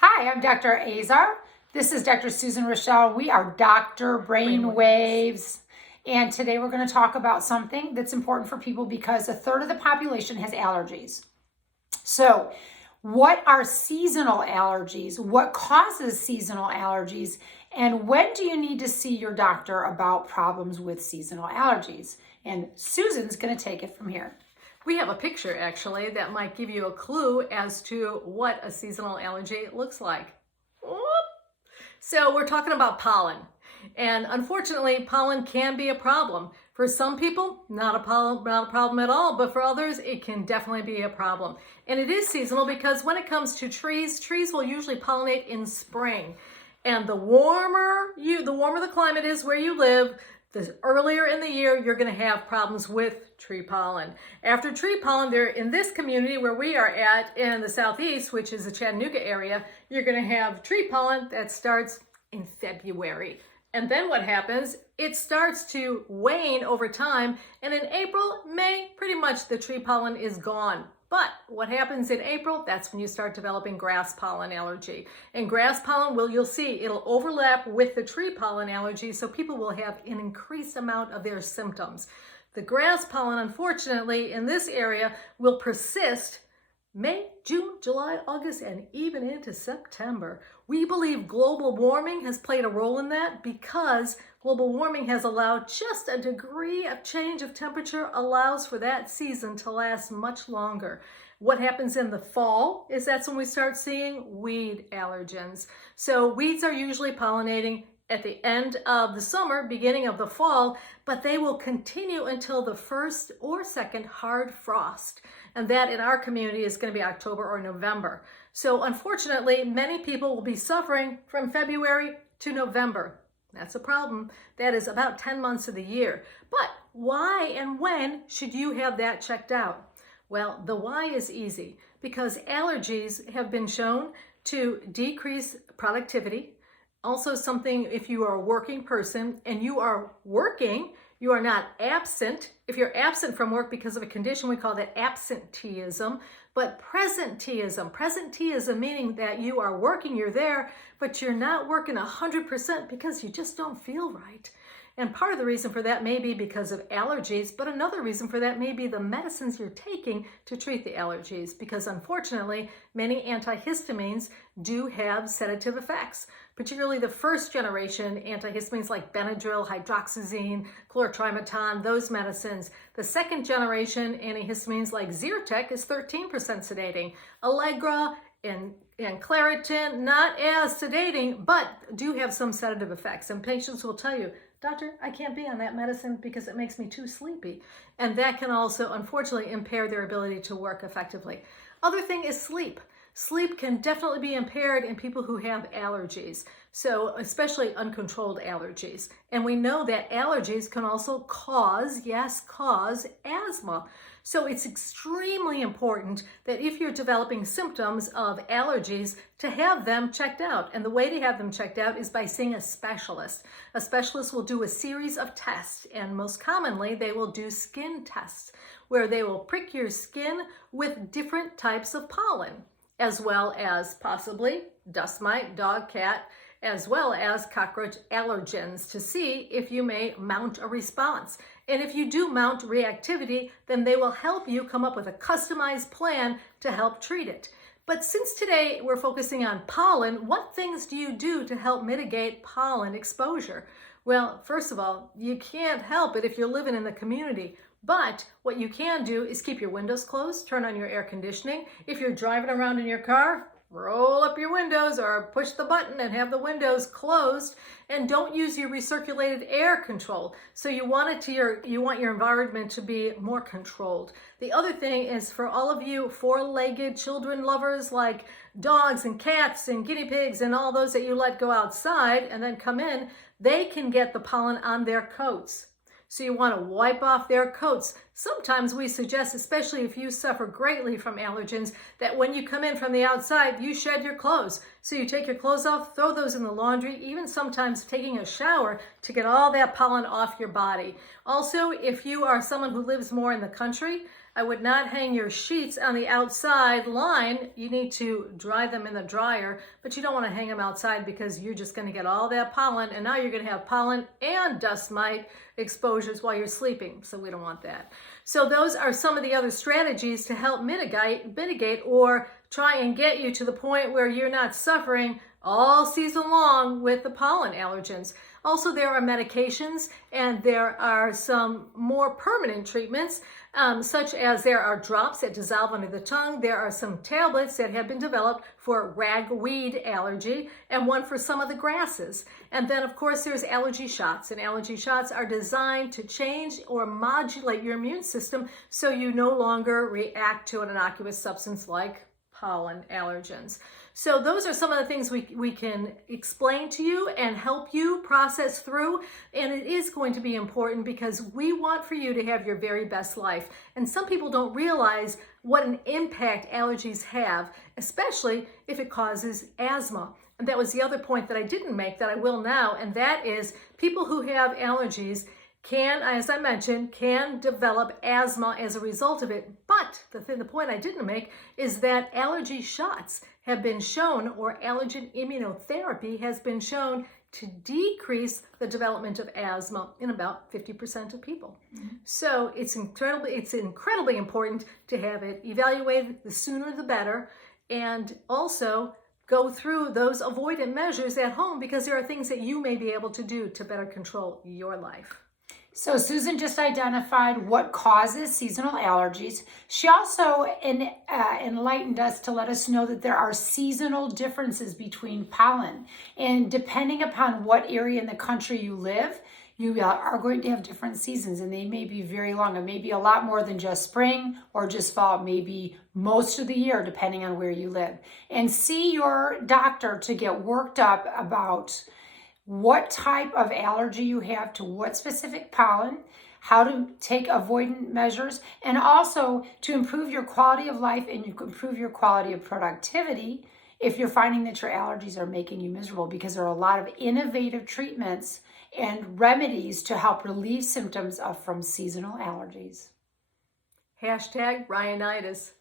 Hi, I'm Dr. Azar. This is Dr. Susan Raschal. We are Dr. Brainwaves. And today we're going to talk about something that's important for people because a third of the population has allergies. So, what are seasonal allergies? What causes seasonal allergies? And when do you need to see your doctor about problems with seasonal allergies? And Susan's going to take it from here. We have a picture actually that might give you a clue as to what a seasonal allergy looks like. So we're talking about pollen. And unfortunately, pollen can be a problem. For some people, not a problem at all, but for others, it can definitely be a problem. And it is seasonal because when it comes to trees will usually pollinate in spring. And the warmer the climate is where you live, the earlier in the year, you're going to have problems with tree pollen. After tree pollen, there in this community where we are at in the southeast, which is the Chattanooga area, you're going to have tree pollen that starts in February. And then what happens? It starts to wane over time. And in April, May, pretty much the tree pollen is gone. But what happens in April, that's when you start developing grass pollen allergy. And grass pollen, you'll see, it'll overlap with the tree pollen allergy, so people will have an increased amount of their symptoms. The grass pollen, unfortunately, in this area will persist May, June, July, August, and even into September. We believe global warming has played a role in that because global warming has allowed just a degree of change of temperature allows for that season to last much longer. What happens in the fall is that's when we start seeing weed allergens. So weeds are usually pollinating at the end of the summer, beginning of the fall, but they will continue until the first or second hard frost. And that in our community is going to be October or November. So unfortunately, many people will be suffering from February to November. That's a problem. That is about 10 months of the year. But why and when should you have that checked out? Well, the why is easy because allergies have been shown to decrease productivity. Also something, if you are a working person and you are working, you are not absent. If you're absent from work because of a condition, we call that absenteeism. But presenteeism meaning that you are working, you're there, but you're not working 100% because you just don't feel right. And part of the reason for that may be because of allergies, but another reason for that may be the medicines you're taking to treat the allergies, because unfortunately, many antihistamines do have sedative effects, particularly the first generation antihistamines like Benadryl, hydroxyzine, chlortrimeton, those medicines. The second generation antihistamines like Zyrtec is 13% sedating. Allegra and Claritin, not as sedating, but do have some sedative effects. And patients will tell you, Doctor, I can't be on that medicine because it makes me too sleepy. And that can also, unfortunately, impair their ability to work effectively. Other thing is sleep. Sleep can definitely be impaired in people who have allergies, so especially uncontrolled allergies. And we know that allergies can also cause asthma. So it's extremely important that if you're developing symptoms of allergies, to have them checked out. And the way to have them checked out is by seeing a specialist. A specialist will do a series of tests, and most commonly they will do skin tests, where they will prick your skin with different types of pollen, as well as possibly dust mite, dog, cat, as well as cockroach allergens to see if you may mount a response. And if you do mount reactivity, then they will help you come up with a customized plan to help treat it. But since today we're focusing on pollen, what things do you do to help mitigate pollen exposure? Well, first of all, you can't help it if you're living in the community. But what you can do is keep your windows closed, turn on your air conditioning. If you're driving around in your car, roll up your windows or push the button and have the windows closed, and don't use your recirculated air control. So you want your environment to be more controlled. The other thing is for all of you four-legged children lovers like dogs and cats and guinea pigs and all those that you let go outside and then come in, they can get the pollen on their coats. So you want to wipe off their coats. Sometimes we suggest, especially if you suffer greatly from allergens, that when you come in from the outside, you shed your clothes. So you take your clothes off, throw those in the laundry, even sometimes taking a shower to get all that pollen off your body. Also, if you are someone who lives more in the country, I would not hang your sheets on the outside line. You need to dry them in the dryer, but you don't want to hang them outside because you're just going to get all that pollen, and now you're going to have pollen and dust mite exposures while you're sleeping, so we don't want that. So those are some of the other strategies to help mitigate or try and get you to the point where you're not suffering all season long with the pollen allergens. Also, there are medications and there are some more permanent treatments, such as there are drops that dissolve under the tongue. There are some tablets that have been developed for ragweed allergy and one for some of the grasses. And then, of course, there's allergy shots. And allergy shots are designed to change or modulate your immune system so you no longer react to an innocuous substance like pollen allergens. So those are some of the things we can explain to you and help you process through. And it is going to be important because we want for you to have your very best life. And some people don't realize what an impact allergies have, especially if it causes asthma. And that was the other point that I didn't make that I will now, and that is people who have allergies can, as I mentioned, can develop asthma as a result of it. But the point I didn't make is that allergy shots have been shown, or allergen immunotherapy has been shown to decrease the development of asthma in about 50% of people. Mm-hmm. So it's incredibly important to have it evaluated. The sooner the better, and also go through those avoidant measures at home because there are things that you may be able to do to better control your life. So Susan just identified what causes seasonal allergies. She also enlightened us to let us know that there are seasonal differences between pollen. And depending upon what area in the country you live, you are going to have different seasons, and they may be very long. It may be a lot more than just spring or just fall, maybe most of the year, depending on where you live. And see your doctor to get worked up about what type of allergy you have to what specific pollen, how to take avoidant measures, and also to improve your quality of life and you can improve your quality of productivity if you're finding that your allergies are making you miserable, because there are a lot of innovative treatments and remedies to help relieve symptoms from seasonal allergies. #Rhinitis.